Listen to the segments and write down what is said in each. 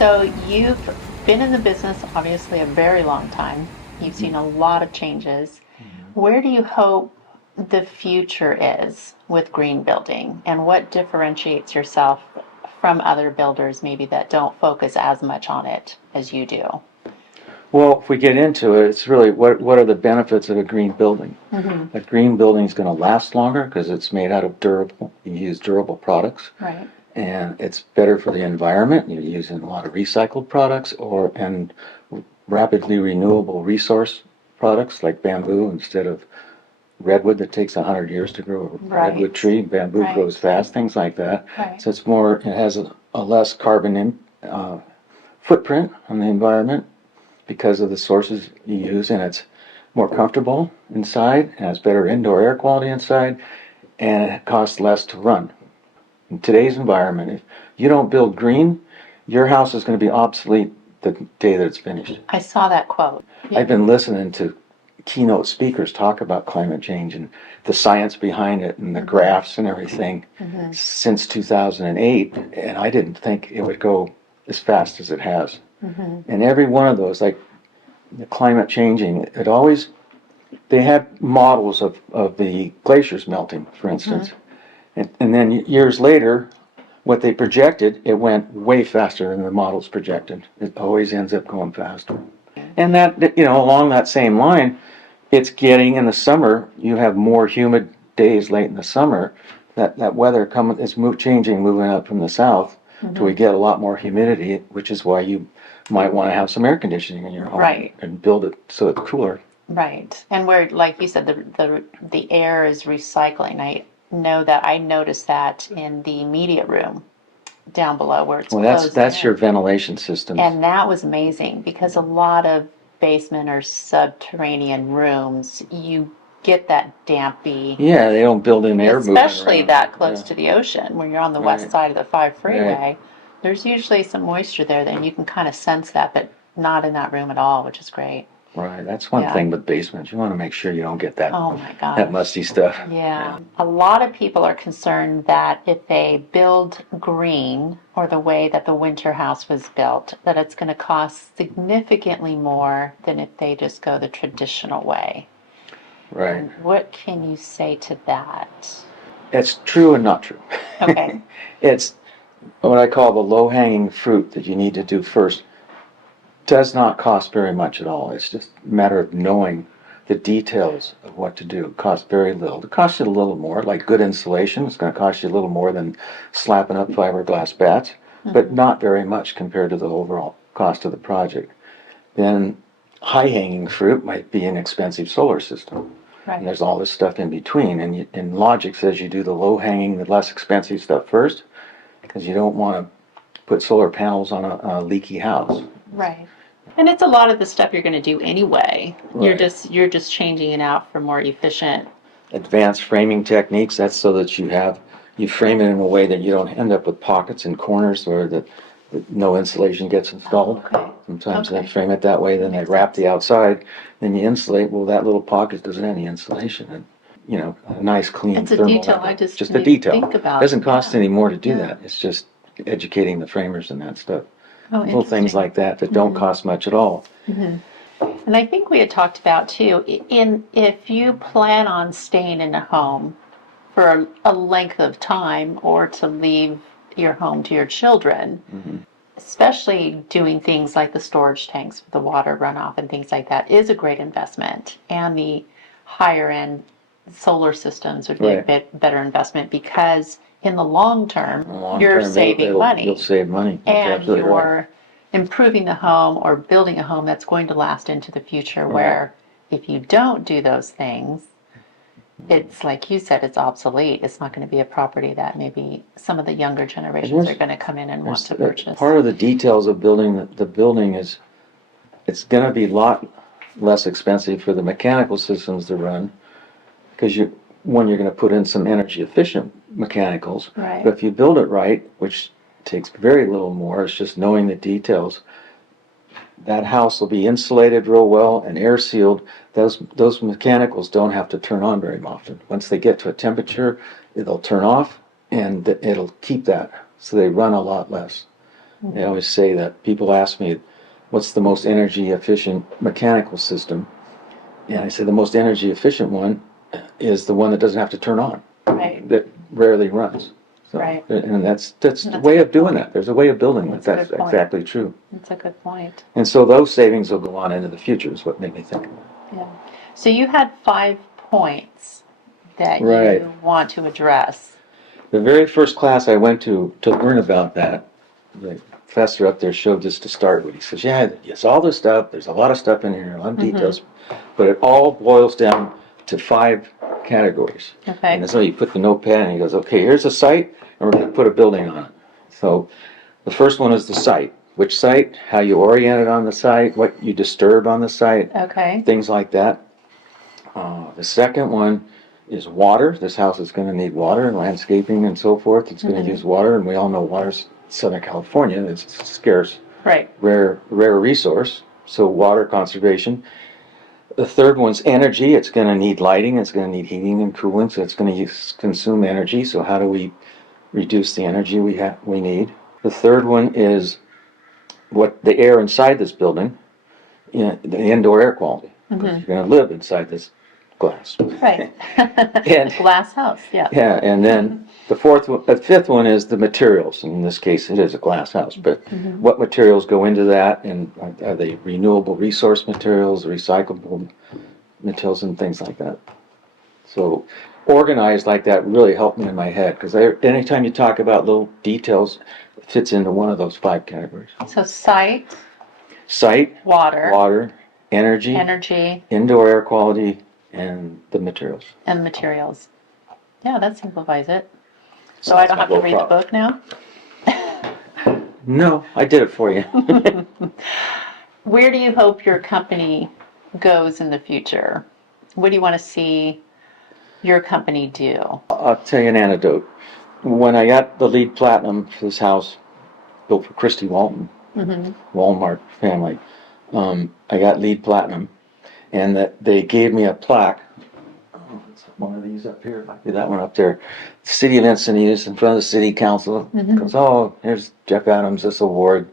So you've been in the business obviously a very long time. You've seen a lot of changes. Where do you hope the future is with green building, and what differentiates yourself from other builders maybe that don't focus as much on it as you do? Well, if we get into it, it's really what are the benefits of a green building? A green building is going to last longer because it's made out of durable, you use durable products, Right. and it's better for the environment. You're using a lot of recycled products and rapidly renewable resource products like bamboo instead of redwood that takes 100 years to grow a Right. redwood tree. Bamboo Right. grows fast, things like that. Right. So it has a less carbon footprint on the environment because of the sources you use, and it's more comfortable inside, and has better indoor air quality inside, and it costs less to run. In today's environment, if you don't build green, your house is going to be obsolete the day that it's finished. I saw that quote. I've been listening to keynote speakers talk about climate change and the science behind it and the graphs and everything since 2008, and I didn't think it would go as fast as it has. And every one of those, like the climate changing, they had models of the glaciers melting, for instance. And then years later, what they projected, it went way faster than the models projected. It always ends up going faster. And that, along that same line, it's getting in the summer, you have more humid days late in the summer. That weather changing, moving up from the south, till we get a lot more humidity, which is why you might want to have some air conditioning in your home. Right. And build it so it's cooler. Right. And where, like you said, the air is recycling. I know that I noticed that in the media room down below where it's Well, closed that's in. your ventilation system. And that was amazing because a lot of basement or subterranean rooms, you get that dampy, Yeah, they don't build in air movement especially around. that close Yeah. to the ocean. When you're on the Right. west side of the 5 freeway, Right. there's usually some moisture there, then you can kind of sense that, but not in that room at all, which is great. Right, that's one Yeah. thing with basements. You want to make sure you don't get that Oh my gosh. that musty stuff. Yeah. A lot of people are concerned that if they build green or the way that the winter house was built, that it's going to cost significantly more than if they just go the traditional way. Right. What can you say to that? It's true and not true. Okay. It's what I call the low-hanging fruit that you need to do first. Does not cost very much at all. It's just a matter of knowing the details of what to do. It costs very little. It costs you a little more, like good insulation. It's going to cost you a little more than slapping up fiberglass bats, but not very much compared to the overall cost of the project. Then high-hanging fruit might be an expensive solar system. Right. And there's all this stuff in between. And logic says you do the low-hanging, the less expensive stuff first, because you don't want to put solar panels on a leaky house. Right. And it's a lot of the stuff you're going to do anyway. Right. You're just changing it out for more efficient. Advanced framing techniques, that's so that you frame it in a way that you don't end up with pockets and corners where that no insulation gets installed. Okay. Sometimes Okay. they frame it that way, then they wrap the outside, then you insulate. Well, that little pocket doesn't have any insulation. And, a nice clean It's a thermal detail wrap. I just Just a didn't detail. think about. Doesn't cost Yeah. any more to do Yeah. that. It's just educating the framers and that stuff. Oh, Little things like that don't cost much at all. And I think we had talked about too, if you plan on staying in a home for a length of time or to leave your home to your children, especially doing things like the storage tanks for the water runoff and things like that is a great investment. And the higher end solar systems would be a Right. bit better investment because in the long term, Long you're term, saving money. You'll save money. That's And absolutely you're right. improving the home or building a home that's going to last into the future, where if you don't do those things, it's like you said, it's obsolete. It's not going to be a property that maybe some of the younger generations are going to come in and want to purchase. Part of the details of building the building is it's going to be a lot less expensive for the mechanical systems to run because you're going to put in some energy efficient mechanicals. Right. But if you build it right, which takes very little more, it's just knowing the details. That house will be insulated real well and air sealed. Those mechanicals don't have to turn on very often. Once they get to a temperature, it'll turn off and it'll keep that. So they run a lot less. I always say that people ask me, what's the most energy efficient mechanical system? And I say the most energy efficient one is the one that doesn't have to turn on, Right. that rarely runs. So, Right. And that's the That's a way of good doing point. that. There's a way of building it. That's a That's good point. exactly true. That's a good point. And so those savings will go on into the future is what made me think. Yeah. So you had 5 points that Right. you want to address. The very first class I went to learn about that, the professor up there showed this to start with. He says, yeah, it's all this stuff. There's a lot of stuff in here, a lot of details, but it all boils down to 5 categories. Okay. And so you put the notepad and he goes, okay, here's a site, and we're going to put a building on it. So the first one is the site. Which site, how you orient it on the site, what you disturb on the site, Okay. things like that. The second one is water. This house is going to need water and landscaping and so forth. It's going to use water, and we all know water's Southern California. It's a scarce, Right. rare resource. So water conservation. The third one's energy. It's going to need lighting. It's going to need heating and cooling. So it's going to consume energy. So how do we reduce the energy we need? The third one is what the air inside this building, the indoor air quality. You're going to live inside this glass. Right. And Glass house. Yeah. yeah, and then the fifth one is the materials. In this case, it is a glass house, but what materials go into that, and are they renewable resource materials, recyclable materials, and things like that. So organized like that really helped me in my head, because anytime you talk about little details, it fits into one of those 5 categories. So site, Water, energy, indoor air quality, and the materials. and materials. Yeah, that simplifies it. So That's I don't my have to little read the problem. book now? No, I did it for you. Where do you hope your company goes in the future? What do you want to see your company do? I'll tell you an anecdote. When I got the LEED Platinum for this house, built for Christy Walton, Walmart family, I got LEED Platinum, and that they gave me a plaque. It's one of these up here, might be that one up there. City of Encinitas, in front of the city council. Goes, oh, here's Jeff Adams, this award.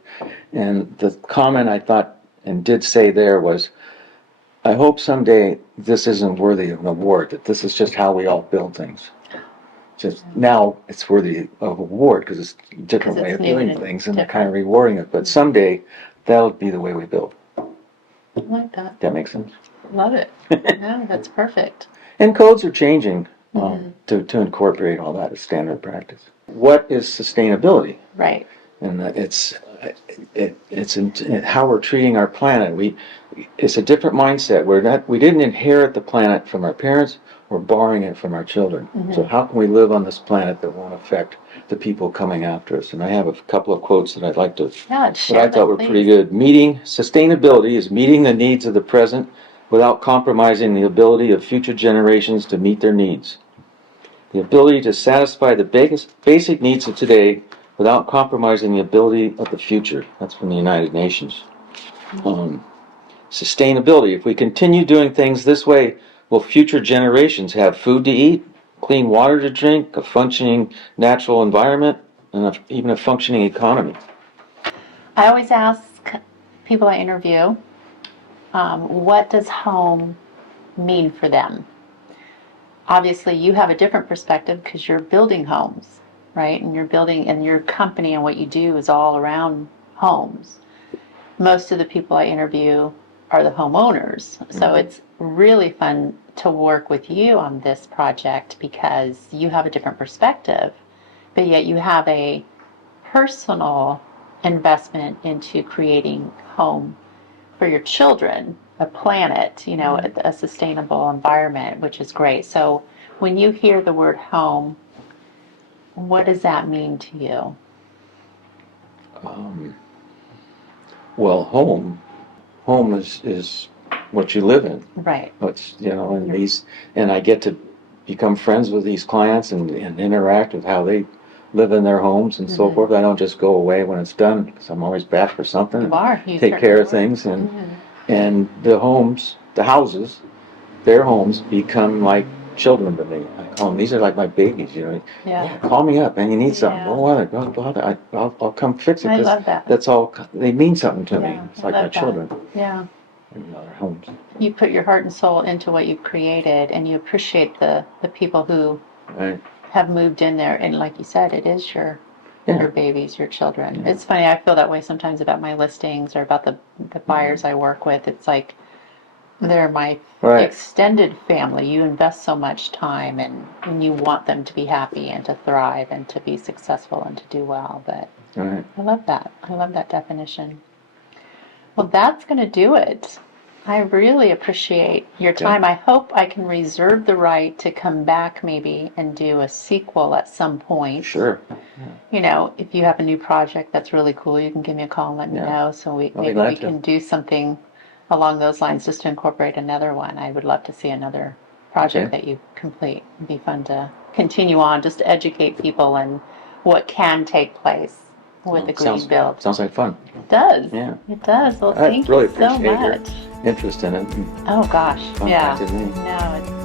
And the comment I thought and did say there was, I hope someday this isn't worthy of an award, that this is just how we all build things. Just now it's worthy of award because it's a different way of doing things and they're kind of rewarding it. But someday that'll be the way we build. I like that. That makes sense. Love it. Yeah, that's perfect. And codes are changing to incorporate all that as standard practice. What is sustainability? Right. And it's how we're treating our planet. It's a different mindset. We didn't inherit the planet from our parents. We're borrowing it from our children. So how can we live on this planet that won't affect the people coming after us? And I have a couple of quotes that I'd like to, that I thought were pretty good. Sustainability is meeting the needs of the present without compromising the ability of future generations to meet their needs. The ability to satisfy the basic needs of today without compromising the ability of the future. That's from the United Nations. Sustainability. If we continue doing things this way, will future generations have food to eat, clean water to drink, a functioning natural environment, and even a functioning economy? I always ask people I interview, what does home mean for them? Obviously, you have a different perspective because you're building homes, right? And you're building, and your company and what you do is all around homes. Most of the people I interview are the homeowners. So it's really fun to work with you on this project because you have a different perspective, but yet you have a personal investment into creating home for your children, a planet, a sustainable environment, which is great. So when you hear the word home, what does that mean to you? Well, home is what you live in. Right. And I get to become friends with these clients and interact with how they live in their homes and so forth. I don't just go away when it's done because I'm always back for something. You take care of things and the houses, their homes become like children to me. I call them, these are like my babies, you know. Yeah. Call me up, and you need something. Yeah. Don't bother, don't bother. I'll come fix it. I 'Cause love that. That's all, they mean something to me. Yeah, It's I like my love that. children Yeah. in other homes. You put your heart and soul into what you've created, and you appreciate the people who Right. have moved in there. And like you said, it is your babies, your children. Yeah. It's funny, I feel that way sometimes about my listings or about the buyers I work with. It's like they're my Right. extended family. You invest so much time, and you want them to be happy and to thrive and to be successful and to do well. But Right. I love that. I love that definition. Well, that's going to do it. I really appreciate your time. I hope I can reserve the right to come back maybe and do a sequel at some point. Sure. You know, if you have a new project that's really cool, you can give me a call and let me know, so I'll be maybe glad we to. can do something along those lines just to incorporate another one. I would love to see another project Okay. that you complete. It'd be fun to continue on, just to educate people and what can take place with the green build. Sounds like fun. It does. Yeah. It does. Well, I thank really you so appreciate your much. interest in it. Oh gosh, yeah. Contacted me. No,